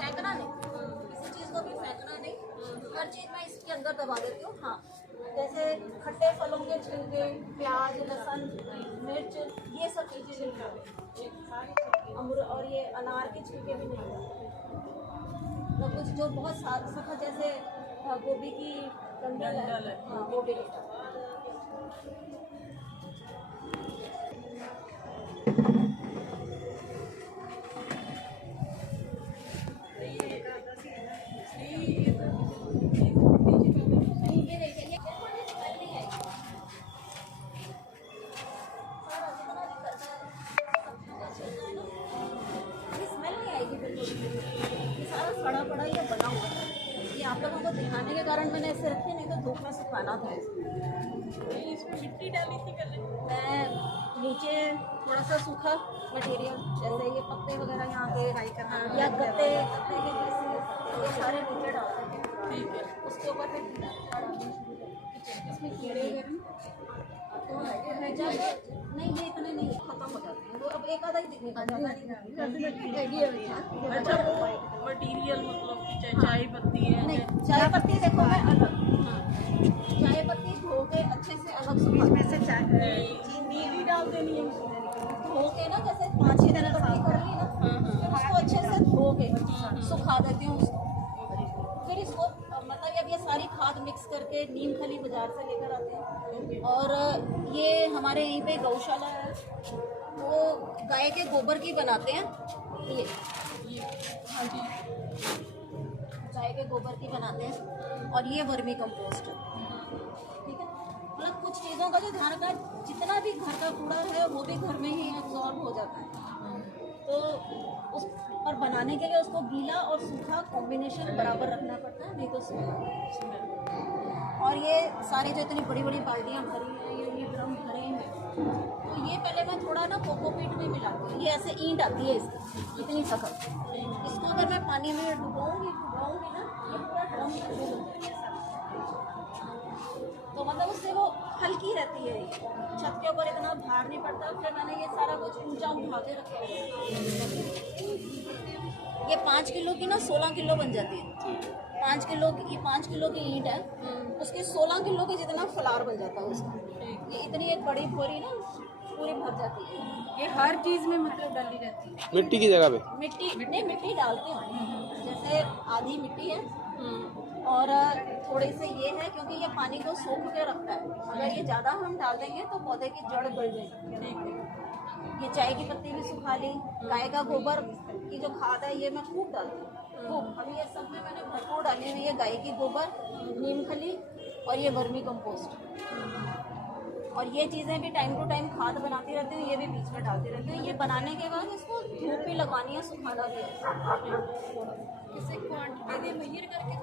फेंकना नहीं, किसी चीज़ को भी फेंकना नहीं, हर चीज़ मैं इसके अंदर दबा देती हूँ। हाँ, जैसे खट्टे फलों के छिलके, प्याज, लहसुन, मिर्च, ये सब चीज़ें नहीं डालते। अमरूद और ये अनार के छिलके भी नहीं डालते। मतलब कुछ जो बहुत सख्त जैसे गोभी की डंडल है, हाँ वो भी नहीं डालते। पड़ा पड़ा ये बना हुआ है, ये आप लोगों को दिखाने के कारण मैंने ऐसे रखे, नहीं तो धूप में सुखाना था। इसमें मिट्टी डाली थी कल मैं, नीचे थोड़ा सा सूखा मटेरियल जैसे ये पत्ते वगैरह यहाँ के या गत्ते के पीसेस ये सारे नीचे डालते हैं। ठीक है, उसके ऊपर इसमें कीड़े तो नहीं, ये इतने नहीं खत्म हो जाते हैं, तो अब एक आधा ही दिखने का ज़्यादा नहीं। अच्छा, मटीरियल मतलब कि चाय पत्ती है? नहीं, चाय पत्ती देखो मैं अलग, चाय पत्ती धो के अच्छे से अलग सुखा, इसमें से चीनी भी डाल देनी है, धो के ना जैसे 5-6 दिन पत्ती कर ली ना, फिर उसको अच्छे से धो के सुखा देती हूँ उसको। फिर इसको मतलब अब ये सारी खाद मिक्स करके नीम खली बाजार से लेकर आते हैं, और ये हमारे यहीं पे गौशाला है, वो गाय के गोबर की बनाते हैं। ये हाँ जी, गाय के गोबर की बनाते हैं, और ये वर्मी कंपोस्ट है। ठीक है, मतलब कुछ चीज़ों का जो ध्यान रखना, जितना भी घर का कूड़ा है वो भी घर में ही एब्जॉर्ब हो जाता है। तो उस पर बनाने के लिए उसको गीला और सूखा कॉम्बिनेशन बराबर रखना पड़ता है, नहीं तो सूखा। और ये सारी जो इतनी बड़ी बड़ी बाल्टियाँ भरी हैं, ये ड्रम भरे हैं, तो ये पहले मैं थोड़ा ना कोकोपीट में मिलाती हूँ। ये ऐसे ईंट आती है इसकी इतनी सख्त, इसको अगर मैं पानी में डुबाऊँगी ना, ये पूरा ड्रम तो मतलब उससे वो हल्की रहती है। छत के ऊपर इतना भार नहीं पड़ता। फिर मैंने ये सारा कुछ ऊंचा उठा के रखा है। ये 5 किलो की ना 16 किलो बन जाती है। 5 किलो की 5 किलो की ईंट है, उसकी 16 किलो के जितना फलार बन जाता है उसका। ये इतनी एक बड़ी बोरी ना पूरी भर जाती है। ये हर चीज़ में मतलब डाली रहती है। मिट्टी की जगह पे मिट्टी डालते हैं, जैसे आधी मिट्टी है और थोड़े से ये है, क्योंकि ये पानी को सोख के रखता है। अगर ये ज़्यादा हम डाल देंगे तो पौधे की जड़ गल जाएगी। ये चाय की पत्ती भी सुखा ली, गाय का गोबर की जो खाद है ये मैं खूब डालती हूँ, खूब। अभी ये सब में मैंने भरपूर डाली हुई है, गाय की गोबर, नीम खली और ये वर्मी कंपोस्ट। और ये चीज़ें भी टाइम टू टाइम खाद बनाती रहती हूँ, ये भी बीच में डालती रहती हूँ। ये बनाने के बाद इसको धूप भी लगवानी है, सुखाना भी है। किसी क्वांटिटी मेजर करके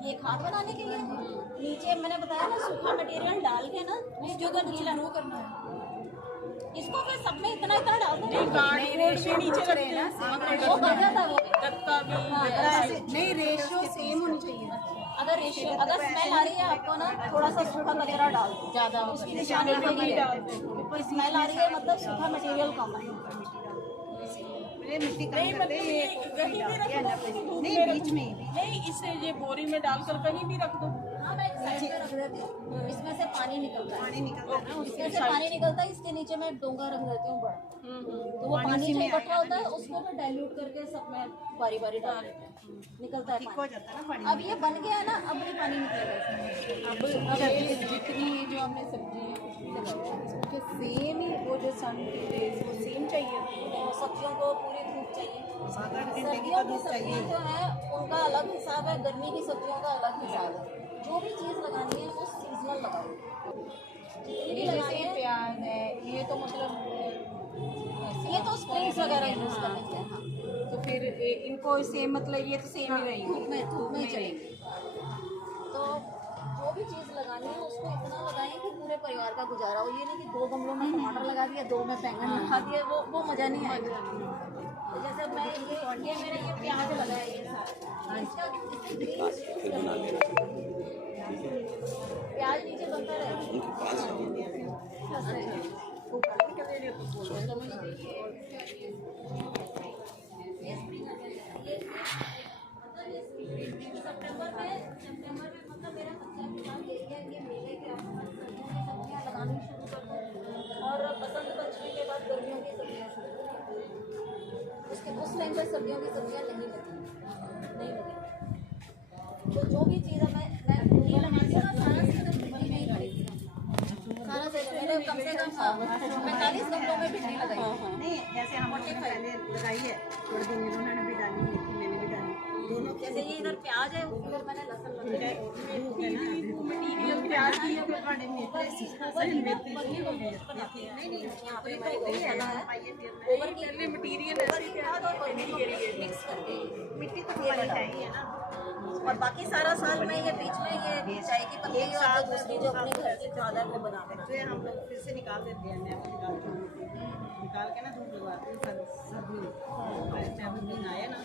ये खाद बनाने के लिए नीचे मैंने बताया ना, सूखा मटेरियल डाल के ना इसके ऊपर नीचे लो करना है। इसको फिर सब में इतना डाल दो, रेशो नीचे रखते हैं वो बढ़ जाता है वो भी। नहीं, रेशो सेम होनी चाहिए। अगर स्मेल आ रही है आपको ना, थोड़ा सा सूखा कचरा डाल दो, ज़्यादा उसकी निशानी वही है। स्मेल आ रही है मतलब सूखा मटेरियल कम है। मिट्टी नहीं बीच में नहीं, इसे ये बोरी में डालकर कहीं भी रख दो। हाँ, मैं एक साइड में रख देती हूँ, इसमें से पानी निकलता है, इसमें से पानी निकलता है, इसके नीचे मैं डोंगा रख देती हूँ बड़ा, तो वो पानी जो इकट्ठा होता है उसको मैं डाइल्यूट करके सब में बारी बारी डाल देती हूँ, निकलता है पानी। अब ये बन गया ना, अब नहीं पानी निकलेगा। अब जितनी जो हमने सब्जी उसके सेम ही वो जो सन वो सेम चाहिए, सब्जियों को पूरी धूप चाहिए। सर्दियों की सब्जियाँ जो है उनका अलग हिसाब है, गर्मी की सब्जियों का अलग हिसाब है। जो भी चीज़ लगानी है वो सीजनल इनको सेम मतलब ये तो सेम ही रहेंगी। धूप में चलेंगी। तो जो भी चीज़ लगानी है उसको इतना लगाएं कि पूरे परिवार का गुजारा हो। ये नहीं कि 2 गमलों में टमाटर लगा दिया, 2 में बैंगन लगा दिया, वो मज़ा नहीं आएगा। तो जैसे मैं ये मेरा ये प्याज लगा है, ये सारा इसका प्याज नीचे बनता रहेगा। सितंबर में मतलब मेरा प्लान ये है कि मेले के आसपास सब्जियां लगानी शुरू कर दूँ और बसंत पंचमी के बाद गर्मियों की सब्जियां शुरू कर दूँ। उस टाइम पर सब्जियों की सब्जियां नहीं लगेंगी। तो जो भी चीज़ है मैं नहीं लगाती हूँ ना, सारा सीजन भिंडी नहीं खरीदती हूँ। सारा सीजन मैंने कम से कम 45 गमलों में भिंडी लगाई है। नहीं जैसे हम लोगों ने पहले लगाई है, थोड़े दिन इन्होंने भी डाली, मेथी मैंने भी डाली, दोनों। जैसे ये इधर प्याज है, उधर मैंने लहसुन लगाया है। मटीरियल प्याज की है, फिर बड़े मेथी नहीं यहाँ पे हमारे गोभी लगा है, गोबर की मटीरियल खाद और वर्मी कंपोस्ट मिक्स करके मिट्टी तो ये चाहिए ना। और बाकी सारा साल में ये बीच में ये चाय की पत्ती और जो दूसरी जो अपने घर की खाद है वो बना के जो हम लोग फिर से निकाल देते हैं, निकाल के ना धूप लगाते हैं सर्दी में। अभी दिन आया ना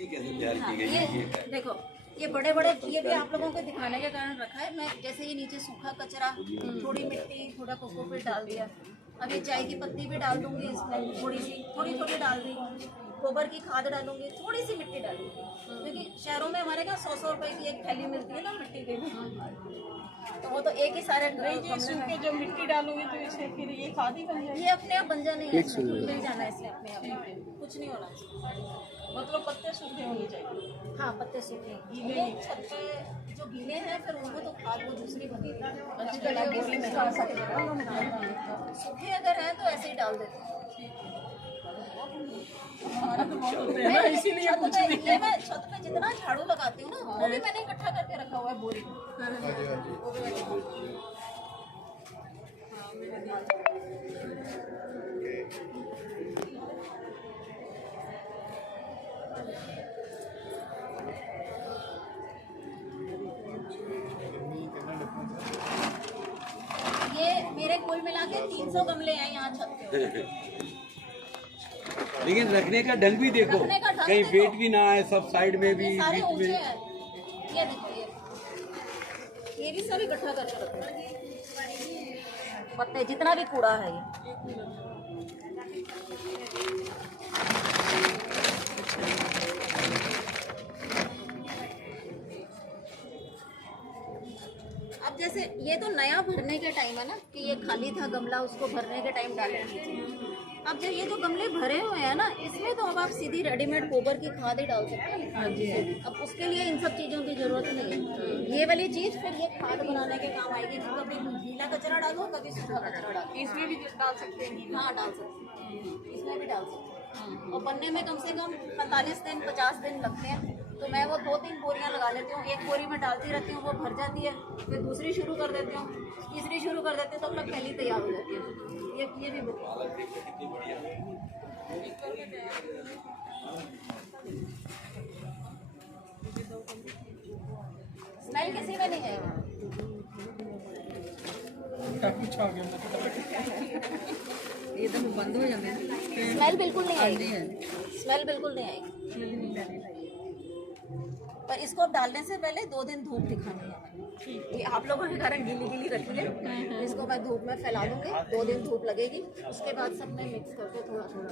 ये देखो, ये बड़े बड़े ये भी आप लोगों को दिखाने के कारण रखा है। मैं जैसे ये नीचे सूखा कचरा, थोड़ी मिट्टी, थोड़ा कोकोपीट डाल दिया। अब ये चाय की पत्ती भी डाल दूंगी इसमें, थोड़ी डाल दी। गोबर की खाद डालूंगी, थोड़ी सी मिट्टी डालूंगी, क्योंकि शहरों में हमारे यहाँ 100 रुपए की एक थैली मिलती है ना मिट्टी की, तो वो तो एक ही सारे सूखे जो मिट्टी डालूंगी तो इसे फिर ये खाद ही बन जाएगी। ये अपने आप बन जाने हैं, मिल जाना है इसमें अपने आप, कुछ नहीं होना इसमें। मतलब पत्ते सूखे होने चाहिए। हाँ, पत्ते सूखे ये छत पे जो गीले हैं फिर उनको तो खाद वो दूसरी बनेगी। सूखे अगर हैं तो ऐसे ही डाल देते हैं। इसीलिए मैं छत पे जितना झाड़ू लगाती हूँ ना वो भी मैंने इकट्ठा करके रखा हुआ है बोरी ये मेरे कुल मिला के 300 गमले हैं यहाँ छत पे। लेकिन रखने का ढंग भी देखो, रखने का ढंग कहीं देखो। वेट भी ना आए, सब साइड में भी, ये सारे बीच ऊंचे में। हैं, ये देखिए, ये भी सब इकट्ठा करके रखो पत्ते, जितना भी कूड़ा है अब जैसे ये तो नया भरने के टाइम है ना, कि ये खाली था गमला, उसको भरने के टाइम डालना चाहिए। अब जब ये जो गमले भरे हुए हैं ना, इसमें तो अब आप सीधी रेडीमेड गोबर की खाद ही डाल सकते हैं। हाँ जी। अब उसके लिए इन सब चीज़ों की जरूरत नहीं है। ये वाली चीज़ फिर ये खाद बनाने के काम आएगी। कभी गीला कचरा डालो, कभी सूखा कचरा डालो। इसमें भी डाल सकते हैं। हाँ, डाल सकते हैं, इसमें भी डाल सकते हैं। और बनने में कम से कम 45 दिन 50 दिन लगते हैं। तो मैं वो 2-3 बोरियां लगा लेती हूँ, एक बोरी में डालती रहती हूँ, वो भर जाती है, फिर दूसरी शुरू कर देती हूँ, तीसरी शुरू कर देती हूँ, तो अपना पहली तैयार हो जाती है। ये भी स्मेल किसी में नहीं है। एकदम बंद हो जाते हैं, स्मेल बिल्कुल नहीं आएगी, स्मेल बिल्कुल नहीं आएगी। पर इसको अब डालने से पहले 2 दिन धूप दिखानी है। ये आप लोगों के कारण गीली गीली रखी है, इसको मैं धूप में फैला दूंगी, 2 दिन धूप लगेगी, उसके बाद सब में मिक्स करके थोड़ा थोड़ा।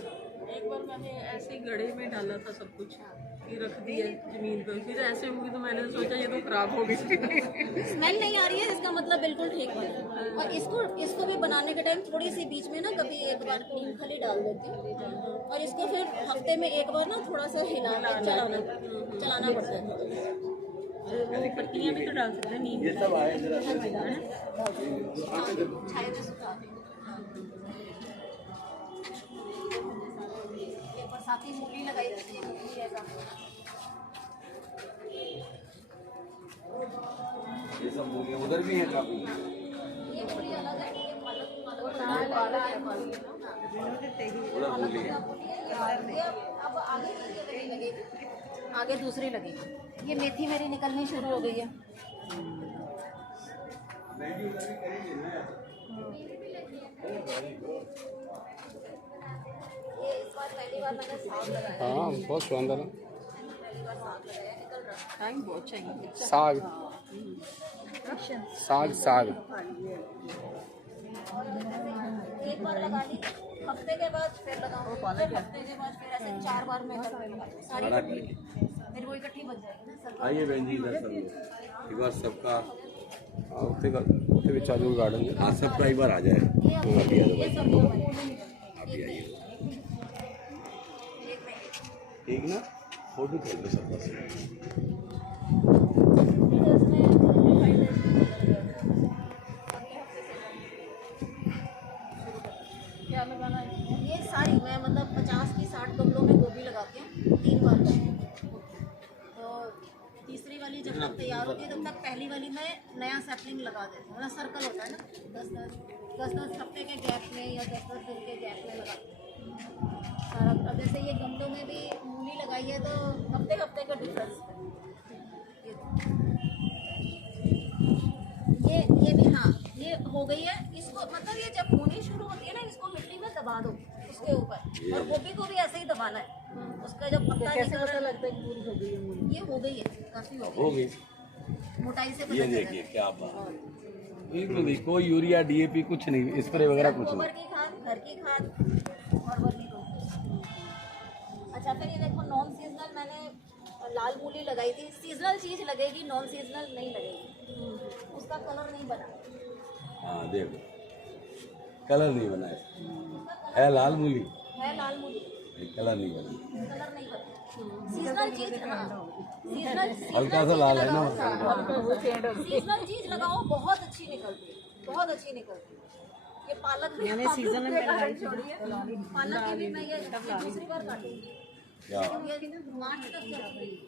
एक बार मैंने ऐसे ही गड्ढे में डाला था सब कुछ, फिर रख दिया जमीन पर, फिर ऐसे होगी तो मैंने सोचा ये तो खराब हो गई। स्मेल नहीं आ रही है, इसका मतलब बिल्कुल ठीक है। और इसको भी बनाने के टाइम थोड़ी सी बीच में ना कभी एक बार नीम खली डाल देती हूँ, और इसको फिर हफ्ते में एक बार ना थोड़ा सा हिलाना चलाना पड़ता है। पत्तियाँ भी तो डाल सकते हैं नीम। ये सब आए जरा छाया में सुखा ये बरसाती मूली लगाई रहती है, मूली ऐसा। ये सब मूलियाँ उधर भी हैं काफी। ये मूली अलग है, ये पालक है। पूरा बोलिए। ये अब आगे ये लगेगी, आगे दूसरी लगेगी। ये मेथी मेरी निकलनी शुरू हो गई है। ये इस बार पहली बार मैंने साग लगाया। हाँ बहुत शानदार है। पहली बार साग लगाया, निकल रहा है। टाइम बहुत चाहिए। साग साग साग एक बार लगा ली, हफ्ते के बाद फिर लगाऊंगी, फिर हफ्ते के बाद फिर ऐसे 4 बार मैं लगाऊंगी। सारी इकट्ठी, फिर वो इकट्ठी बन जाएगी ना सब। आइए बहन जी इधर सब लोग एक बार सबका उत्ते विच आजू गार्डन है। हाँ सबका एक बार आ जाए। ये सब जो बने। आप भी आइए। ठीक ना, फोटो खींच लो सबका क्या लगाना है? ये सारी मैं मतलब 50 की 60 गमलों में गोभी लगाती हूँ 3 बार में। तो तीसरी वाली जब तक तैयार होती है तब तक पहली वाली में नया सैपलिंग लगा देती हूँ। मतलब सर्कल होता है ना, 10-10 हफ्ते के गैप में या 10-10 दिन के गैप में लगाती हूँ सारा। अब जैसे ये गमलों में भी मूली लगाई है तो हफ्ते हफ्ते का डिफरेंस है। ये भी हाँ ये हो गई है। इसको मतलब ये जब होनी शुरू होती है ना, इसको मिट्टी में दबा दो उसके ऊपर, और गोभी को भी ऐसे ही दबाना है। उसका जब पत्ता कैसे निकल पता रहा लगता है कि पूरी हो गई है मूली? ये हो गई है, काफी हो हो गई गई। मोटाई से पता ये चलेगा। देखिए क्या बात, बिल्कुल नहीं कोई यूरिया डीएपी कुछ नहीं, स्प्रे वगैरह कुछ गोबर नहीं। की खाद, घर की खाद और वर्मी कंपोस्ट। अच्छा फिर ये देखो नॉन सीजनल मैंने लाल मूली लगाई थी। सीजनल चीज लगेगी, नॉन सीजनल नहीं लगेगी। उसका कलर नहीं बना, हाँ देखो कलर नहीं बना है लाल मूली, है लाल मूली, कलर नहीं बना। कलर नहीं बना। सीजनल चीज सीजनल हल्का सा लाल है ना, सीजनल चीज लगाओ, बहुत अच्छी निकलती है, बहुत अच्छी निकलती है। ये पालक भी मैंने सीजन में लगाई थी। पालक की भी मैं ये दूसरी बार काटूंगी। क्या ये मार्च तक चलती है,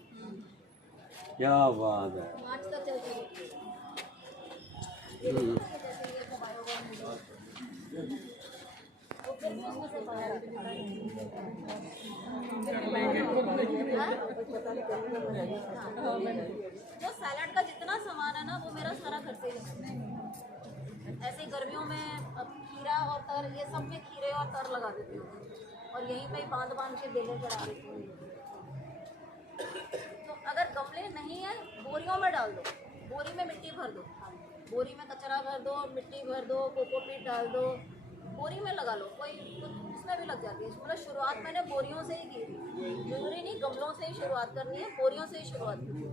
क्या बात है। मार्च तक चलती है। ये देखो ना, ये जैसे ये तो बायोगैस मिली। तो फिर भी उसमें से बाहर आता है। हाँ? जो सैलड का जितना सामान है ना वो मेरा सारा घर से ही लगता है। ऐसे गर्मियों में अब खीरा और तर, ये सब में खीरे और तर लगा देती हूँ और यहीं पे ही बांध के बेलें चढ़ा देती हूँ। तो अगर गमले नहीं है बोरियों में डाल दो, बोरी में मिट्टी भर दो, बोरी में कचरा भर दो, मिट्टी भर दो, कोकोपीट डाल दो, बोरी में लगा लो, कोई उसमें भी लग जाती है। मतलब शुरुआत मैंने बोरियों से ही की थी, जरूरी नहीं गमलों से ही शुरुआत करनी है, बोरियों से ही शुरुआत की थी।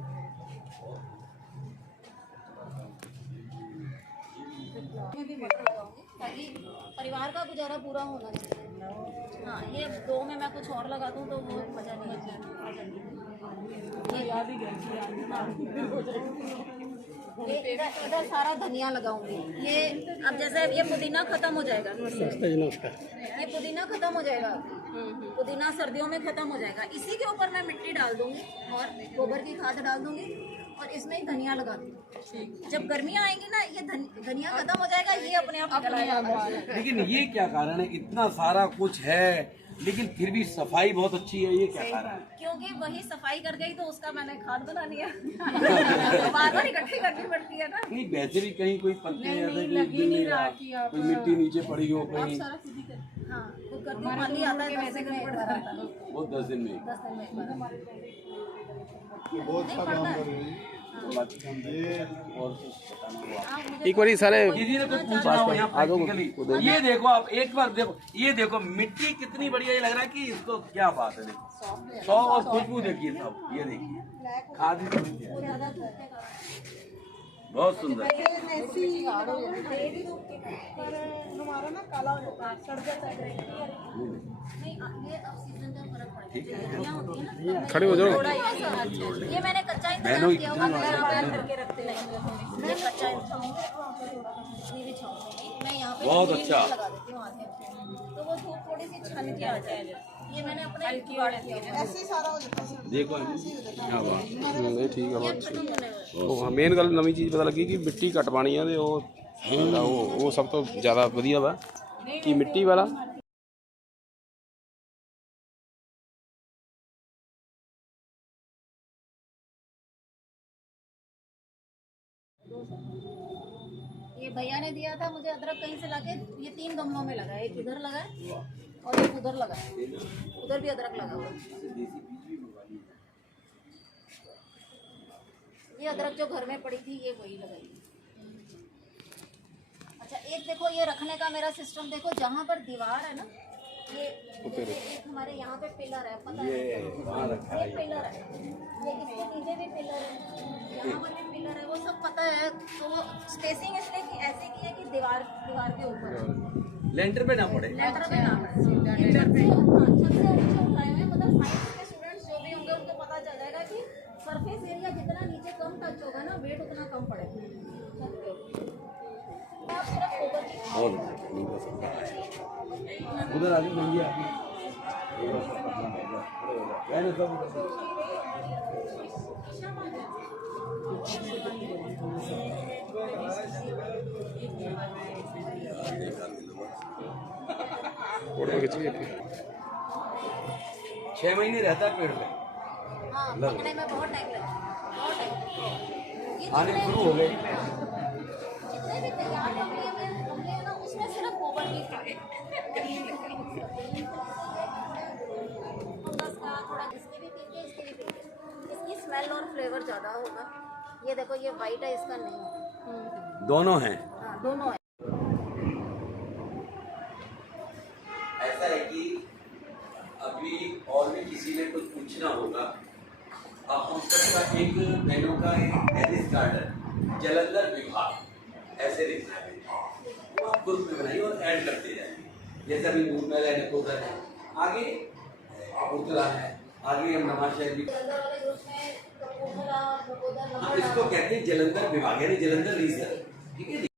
मैं भी मटर लगाऊंगी ताकि परिवार का गुजारा पूरा होना चाहिए। हाँ ये 2 में मैं कुछ और लगा दूँ तो वो मजा नहीं है। इधर सारा धनिया लगाऊंगी। ये अब जैसे ये पुदीना खत्म हो जाएगा, ये पुदीना खत्म हो जाएगा, पुदीना सर्दियों में खत्म हो जाएगा। इसी के ऊपर मैं मिट्टी डाल दूंगी और गोबर की खाद डाल दूंगी और इसमें ही धनिया लगा दूंगी। जब गर्मियाँ आएंगी ना ये धनिया खत्म हो जाएगा, ये अपने आप निकल आएगा। लेकिन ये क्या कारण है, इतना सारा कुछ है लेकिन फिर भी सफाई बहुत अच्छी है, ये क्या कारण है? क्योंकि वही सफाई कर गई तो उसका मैंने खाद बना लिया। बार बार इकट्ठी करनी पड़ती है ना। नहीं वैसे भी कहीं कोई पत्ते ऐसे गिर नहीं रहा, कोई मिट्टी नीचे पड़ी हो कहीं, हाँ खुद करती हूँ, माली आता है 10 दिन में एक बार, वो 10 दिन में 10 दिन में एक बार। बहुत नहीं अच्छा पड़ता काम है। कर रहे हैं। बाकी हम और कुछ बताना होगा। हाँ, मुझे एक बारी सारे किसी ने कुछ पूछा हो यहाँ practically। ये देखो आप एक बार देखो, ये देखो मिट्टी कितनी बढ़िया, ये लग रहा है कि इसको क्या बात है। देखो 100 और खुशबू देखिए सब, ये देखिए खाद ही थोड़ी है। ज़्यादा धूप के कारण। बहुत सुंदर। हमारा ना काला हो जाता है, सड़ जाता है। नहीं ये अब सीजन का फर्क पड़ता है। गर्मियाँ होती है ना, खड़े हो जाओ। ये मैंने कच्चा इंतजाम किया हुआ है, यहाँ पे करके रखते हैं। ये कच्चा इंतजाम इतनी भी छाऊंगी मैं यहाँ पे बहुत नीम अच्छा। लगा देती हूँ आगे, तो वो धूप थोड़ी सी छन के आ जाए। ये मैंने अपने जुगाड़ किया हुआ है। ऐसे ही सारा हो जाता है। देखो क्या बात। नहीं ठीक है ये खत्म होने वाला है। ਉਹ ਮੇਨ ਗੱਲ ਨਵੀਂ ਚੀਜ਼ ਪਤਾ ਲੱਗੀ ਕਿ ਮਿੱਟੀ ਘੱਟ ਪਾਣੀ ਆ ਤੇ ਉਹ ਜਿਹੜਾ ਉਹ ਸਭ ਤੋਂ ਜ਼ਿਆਦਾ ਵਧੀਆ ਵਾ ਕਿ ਮਿੱਟੀ ਵਾਲਾ 2 साल। ये भैया ने दिया था मुझे अदरक कहीं से लाके, ये 3 गमलों में लगा है, एक इधर लगा है और एक उधर लगा है, उधर भी अदरक लगा हुआ है। ये अदरक जो घर में पड़ी थी ये वही लगाई। अच्छा एक देखो ये रखने का मेरा सिस्टम देखो, जहाँ पर दीवार है ना, ये जैसे एक हमारे यहाँ पे पिलर है, पता है ये पिलर है, ये इसके नीचे भी पिलर है, यहाँ पर भी पिलर है, वो सब पता है। तो स्पेसिंग इसलिए कि ऐसे की है कि दीवार के ऊपर लेंटर पे ना पड़े। लेटर पे ना पड़े। ये छत से ऊंचे उठाए हुए, मतलब साइंस के स्टूडेंट्स जो भी होंगे उनको पता चल जाएगा कि सरफेस एरिया जितना नीचे कम टच होगा ना, वेट उतना कम पड़ेगा छत के ऊपर। आप सिर्फ ऊपर की और उधर आगे गंगी आगे फोटो खींचिए फिर। 6 महीने रहता है पेड़ पे, हाँ पकने में बहुत टाइम लगता है, बहुत टाइम। ये आने शुरू हो गए। जितने भी तैयार गमले हैं ना, उसमें सिर्फ गोबर की फंगस का थोड़ा, इसके भी पीते इसके भी पीते, इसकी स्मेल और फ्लेवर ज़्यादा होगा। ये देखो ये वाइट है, इसका नहीं है। दोनों हैं। हाँ दोनों है। ऐसा है कि अभी और भी किसी ने कुछ पूछना होगा, आप पूछ सकते हैं। एक बहनों का टेरिस गार्डन जलंधर विभाग ऐसे लिखना है, आप ग्रुप में बनाइए और ऐड करते जाएंगे। जैसे अभी नूरमहल है, नकोदर है, आगे कपूरथला है, आगे हम नवाशहर भी। जलंधर वाले ग्रुप में कपूरथला, नकोदर, इसको कहते हैं जलंधर विभाग, यानी जलंधर रीजन। ठीक है।